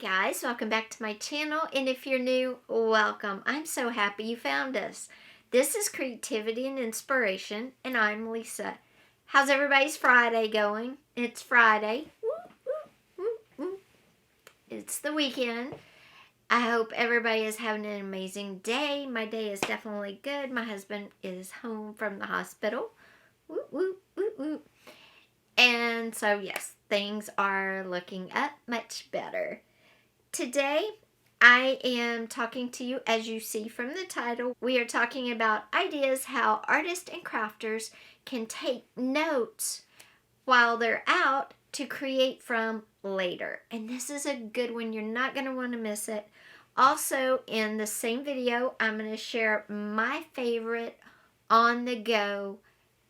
guys, welcome back to my channel, and if you're new, welcome. I'm so happy you found us. This is Creativity and Inspiration, and I'm Lisa. How's everybody's Friday going? It's Friday. Woo, woo, woo, woo. It's the weekend. I hope everybody is having an amazing day. My day is definitely good. My husband is home from the hospital. Woo, woo, woo, woo. And so, yes, things are looking up much better. Today, I am talking to you, as you see from the title. We are talking about ideas how artists and crafters can take notes while they're out to create from later. And this is a good one. You're not going to want to miss it. Also, in the same video, I'm going to share my favorite on-the-go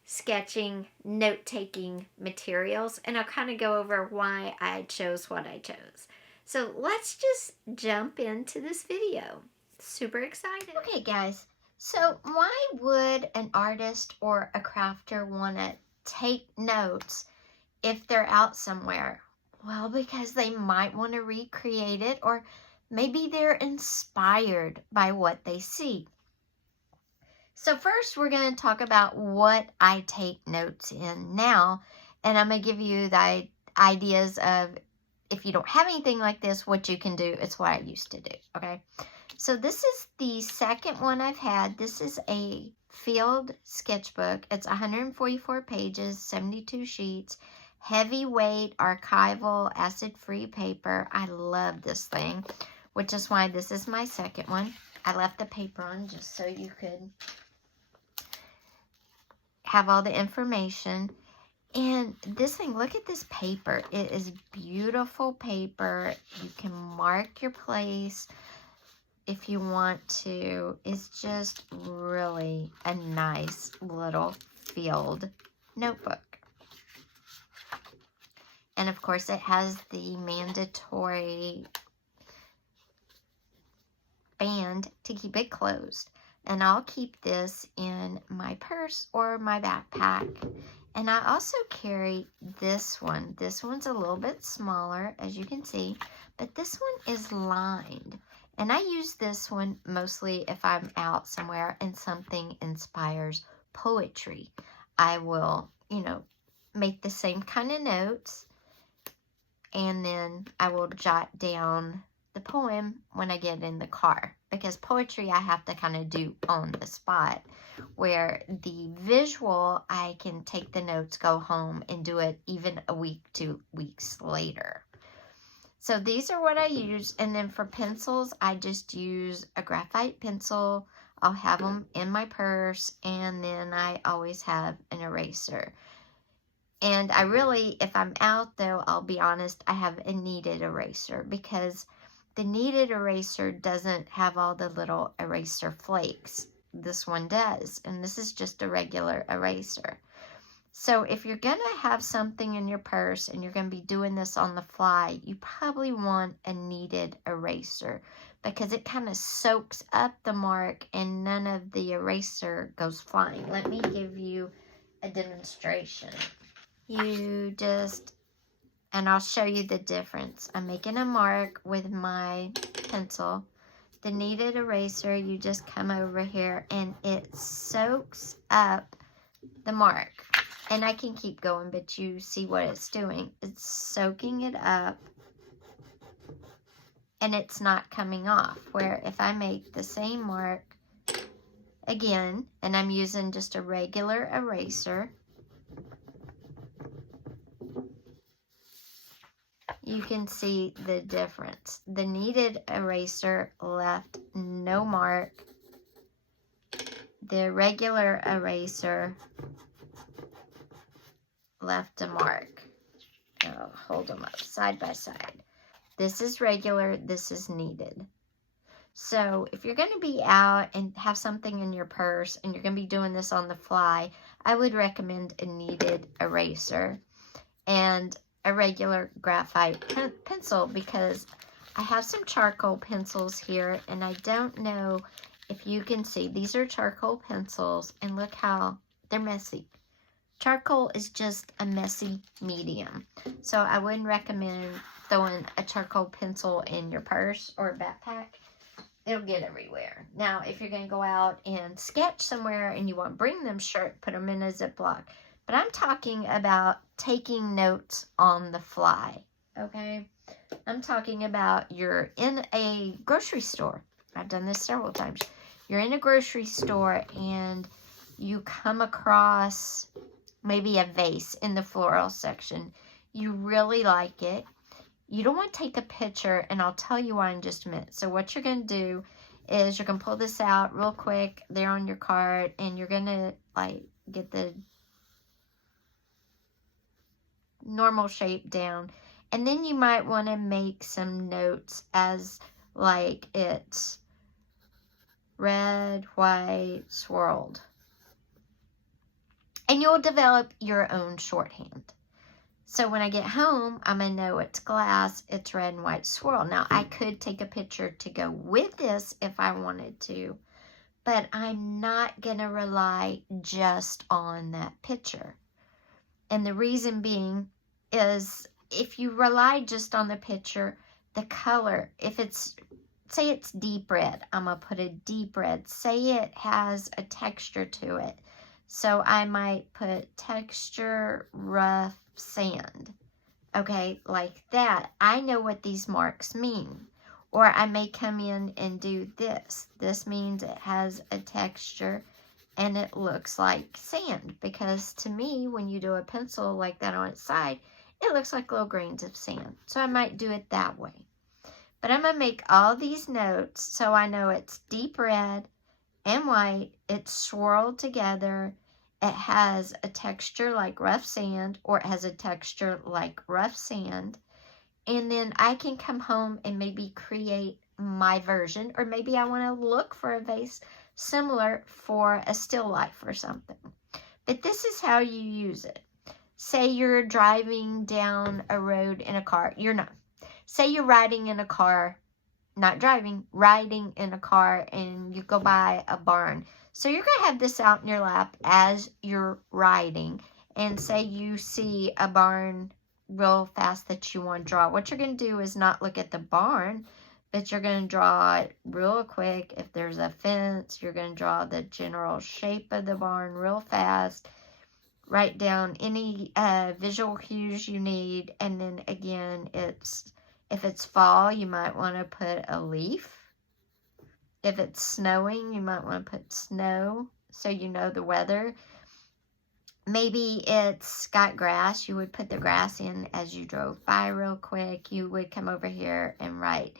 sketching, note-taking materials. And I'll kind of go over why I chose what I chose. So let's just jump into this video. Super excited. Okay guys, so why would an artist or a crafter want to take notes if they're out somewhere? Well, because they might want to recreate it, or maybe they're inspired by what they see. So first we're going to talk about what I take notes in now, and I'm going to give you the ideas of, if you don't have anything like this, what you can do. It's what I used to do, okay? So this is the second one I've had. This is a field sketchbook. It's 144 pages, 72 sheets, heavyweight archival acid-free paper. I love this thing, which is why this is my second one. I left the paper on just so you could have all the information. And this thing, look at this paper. It is beautiful paper. You can mark your place if you want to. It's just really a nice little field notebook. And of course, it has the mandatory band to keep it closed. And I'll keep this in my purse or my backpack. And I also carry this one. This one's a little bit smaller, as you can see, but this one is lined. And I use this one mostly if I'm out somewhere and something inspires poetry. I will, make the same kind of notes, and then I will jot down the poem when I get in the car, because poetry I have to kind of do on the spot, where the visual I can take the notes, go home, and do it even a week, 2 weeks later. So these are what I use. And then for pencils, I just use a graphite pencil. I'll have them in my purse, and then I always have an eraser. And I really, if I'm out though, I'll be honest, I have a kneaded eraser, because the kneaded eraser doesn't have all the little eraser flakes. This one does, and this is just a regular eraser. So if you're going to have something in your purse and you're going to be doing this on the fly, you probably want a kneaded eraser, because it kind of soaks up the mark and none of the eraser goes flying. Let me give you a demonstration. And I'll show you the difference. I'm making a mark with my pencil. The kneaded eraser, you just come over here and it soaks up the mark. And I can keep going, but you see what it's doing. It's soaking it up, and it's not coming off. Where if I make the same mark again, and I'm using just a regular eraser, you can see the difference. The kneaded eraser left no mark. The regular eraser left a mark. I'll hold them up side by side. This is regular, this is kneaded. So if you're going to be out and have something in your purse and you're going to be doing this on the fly, I would recommend a kneaded eraser and a regular graphite pencil, because I have some charcoal pencils here, and I don't know if you can see. These are charcoal pencils, and look how they're messy. Charcoal is just a messy medium, so I wouldn't recommend throwing a charcoal pencil in your purse or backpack, it'll get everywhere. Now, if you're going to go out and sketch somewhere and you want to bring them shirt, put them in a Ziploc. But I'm talking about taking notes on the fly, okay? I'm talking about you're in a grocery store. I've done this several times. You're in a grocery store and you come across maybe a vase in the floral section. You really like it. You don't want to take a picture, and I'll tell you why in just a minute. So what you're going to do is you're going to pull this out real quick there on your card, and you're going to like get the normal shape down. And then you might want to make some notes as like it's red, white, swirled. And you'll develop your own shorthand. So when I get home, I'm going to know it's glass, it's red and white swirl. Now, I could take a picture to go with this if I wanted to, but I'm not going to rely just on that picture. And the reason being is if you rely just on the picture, the color, if it's, say it's deep red, I'm going to put a deep red. Say it has a texture to it. So I might put texture, rough, sand. Okay, like that. I know what these marks mean. Or I may come in and do this. This means it has a texture and it looks like sand. Because to me, when you do a pencil like that on its side, it looks like little grains of sand. So I might do it that way. But I'm going to make all these notes so I know it's deep red and white. It's swirled together. It has a texture like rough sand, or it has a texture like rough sand. And then I can come home and maybe create my version, or maybe I want to look for a vase similar for a still life or something. But this is how you use it. Say you're driving down a road in a car. You're not. Say you're riding in a car, not driving, riding in a car, and you go by a barn. So you're going to have this out in your lap as you're riding. And say you see a barn real fast that you want to draw. What you're going to do is not look at the barn, but you're going to draw it real quick. If there's a fence, you're going to draw the general shape of the barn real fast. Write down any visual cues you need. And then again, if it's fall, you might want to put a leaf. If it's snowing, you might want to put snow so you know the weather. Maybe it's got grass. You would put the grass in as you drove by real quick. You would come over here and write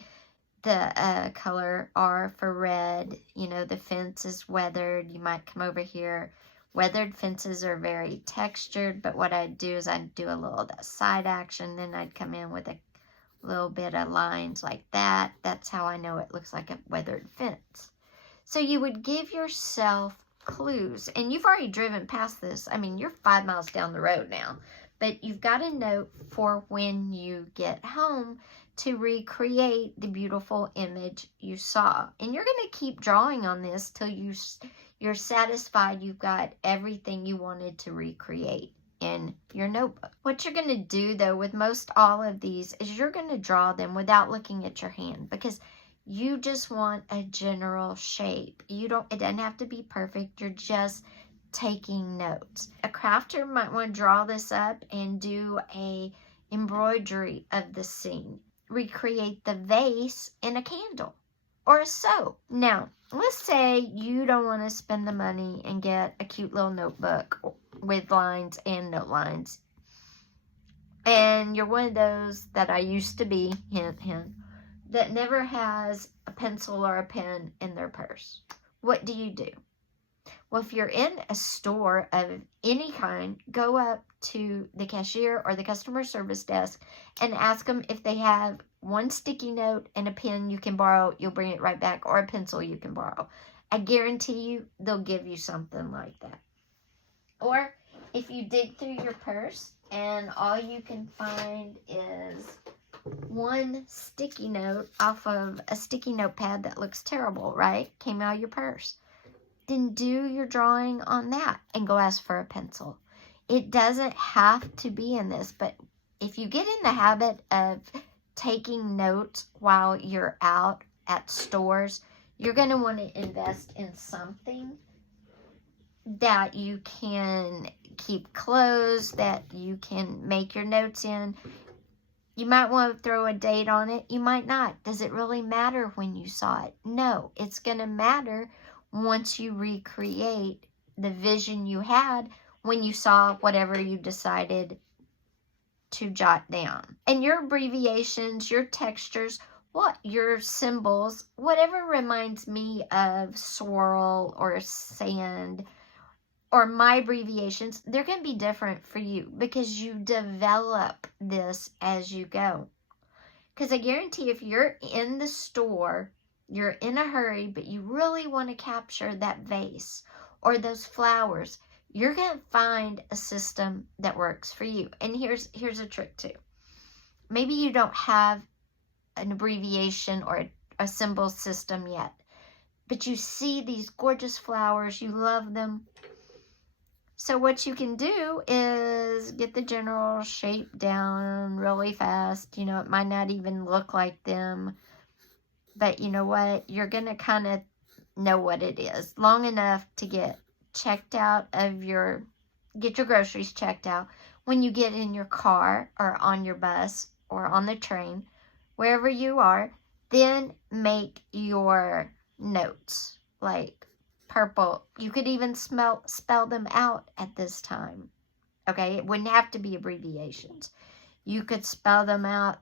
the color R for red. You know, the fence is weathered. You might come over here. Weathered fences are very textured, but what I'd do is I'd do a little of that side action. Then I'd come in with a little bit of lines like that. That's how I know it looks like a weathered fence. So you would give yourself clues, and you've already driven past this. I mean, you're 5 miles down the road now, but you've got a note for when you get home to recreate the beautiful image you saw. And you're going to keep drawing on this till you're satisfied you've got everything you wanted to recreate in your notebook. What you're going to do though with most all of these is you're going to draw them without looking at your hand, because you just want a general shape. It doesn't have to be perfect. You're just taking notes. A crafter might want to draw this up and do a embroidery of the scene. Recreate the vase in a candle or a soap. Now, let's say you don't want to spend the money and get a cute little notebook with lines and note lines. And you're one of those that I used to be, hint, hint, that never has a pencil or a pen in their purse. What do? Well, if you're in a store of any kind, go up to the cashier or the customer service desk and ask them if they have one sticky note and a pen you can borrow. You'll bring it right back, or a pencil you can borrow. I guarantee you they'll give you something like that. Or if you dig through your purse and all you can find is one sticky note off of a sticky notepad that looks terrible, right? Came out of your purse. Then do your drawing on that and go ask for a pencil. It doesn't have to be in this, but if you get in the habit of taking notes while you're out at stores, you're going to want to invest in something that you can keep closed, that you can make your notes in. You might want to throw a date on it. You might not. Does it really matter when you saw it? No, it's going to matter once you recreate the vision you had when you saw whatever you decided to jot down. And your abbreviations, your textures, your symbols, whatever reminds me of swirl or sand, or my abbreviations, they're going to be different for you because you develop this as you go. Because I guarantee if you're in the store, you're in a hurry, but you really want to capture that vase or those flowers, you're going to find a system that works for you. And here's a trick too. Maybe you don't have an abbreviation or a symbol system yet, but you see these gorgeous flowers, you love them. So what you can do is get the general shape down really fast. You know, it might not even look like them, but you know what? You're going to kind of know what it is long enough to get checked out of get your groceries checked out. When you get in your car or on your bus or on the train, wherever you are, then make your notes like purple. You could even spell them out at this time. Okay, it wouldn't have to be abbreviations. You could spell them out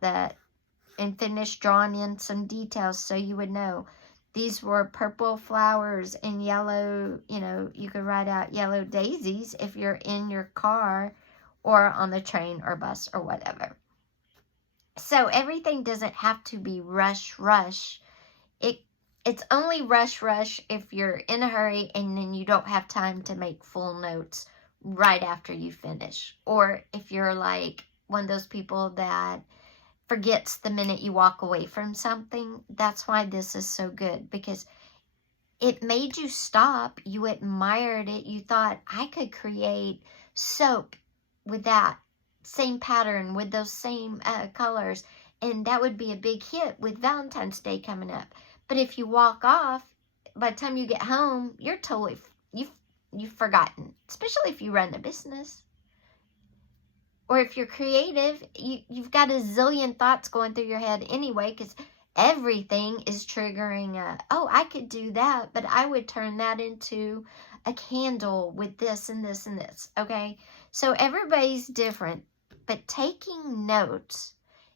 and finish drawing in some details so you would know these were purple flowers and yellow. You know, you could write out yellow daisies if you're in your car or on the train or bus or whatever. So everything doesn't have to be rush. It's only rush if you're in a hurry and then you don't have time to make full notes right after you finish. Or if you're like one of those people that forgets the minute you walk away from something. That's why this is so good, because it made you stop. You admired it. You thought, I could create soap with that same pattern, with those same colors, and that would be a big hit with Valentine's Day coming up. But if you walk off, by the time you get home, you're totally, you've forgotten, especially if you run a business. Or if you're creative, you've got a zillion thoughts going through your head anyway, because everything is triggering oh, I could do that, but I would turn that into a candle with this and this and this, okay? So everybody's different, but taking notes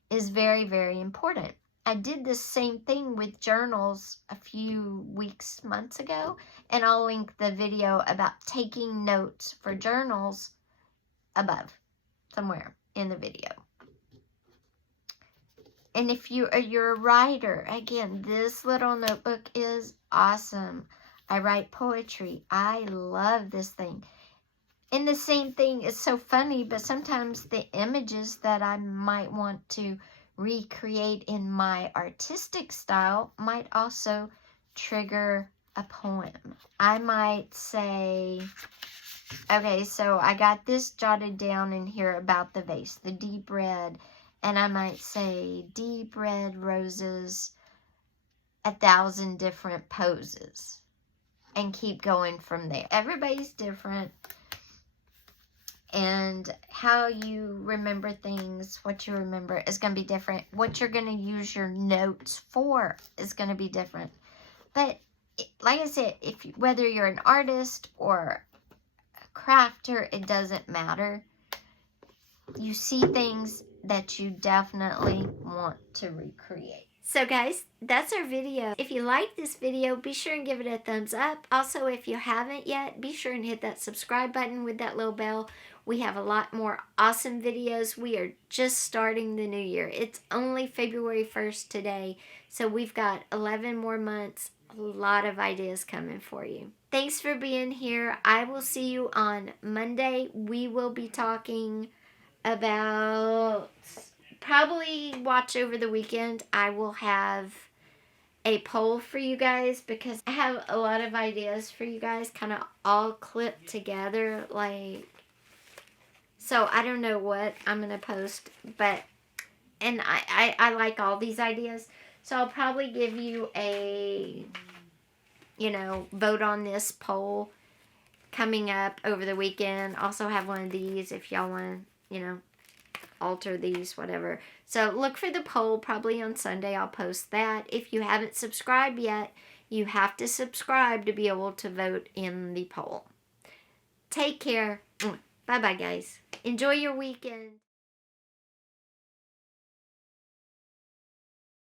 is very, very important. I did the same thing with journals a few weeks, months ago, and I'll link the video about taking notes for journals above, somewhere in the video. And if you're a writer, again, this little notebook is awesome. I write poetry. I love this thing. And the same thing is so funny, but sometimes the images that I might want to recreate in my artistic style might also trigger a poem. I might say, okay, so I got this jotted down in here about the vase, the deep red, and I might say deep red roses, 1,000 different poses, and keep going from there. Everybody's different. And how you remember things, what you remember is going to be different. What you're going to use your notes for is going to be different. But like I said, whether you're an artist or a crafter, it doesn't matter. You see things that you definitely want to recreate. So guys, that's our video. If you like this video, be sure and give it a thumbs up. Also, if you haven't yet, be sure and hit that subscribe button with that little bell. We have a lot more awesome videos. We are just starting the new year. It's only February 1st today, so we've got 11 more months. A lot of ideas coming for you. Thanks for being here. I will see you on Monday. We will be talking about, probably watch over the weekend. I will have a poll for you guys because I have a lot of ideas for you guys, kind of all clipped together, like, so I don't know what I'm going to post, but and I like all these ideas. So I'll probably give you a, vote on this poll coming up over the weekend. Also have one of these if y'all want to, alter these, whatever. So look for the poll probably on Sunday. I'll post that. If you haven't subscribed yet, you have to subscribe to be able to vote in the poll. Take care. Bye-bye, guys. Enjoy your weekend.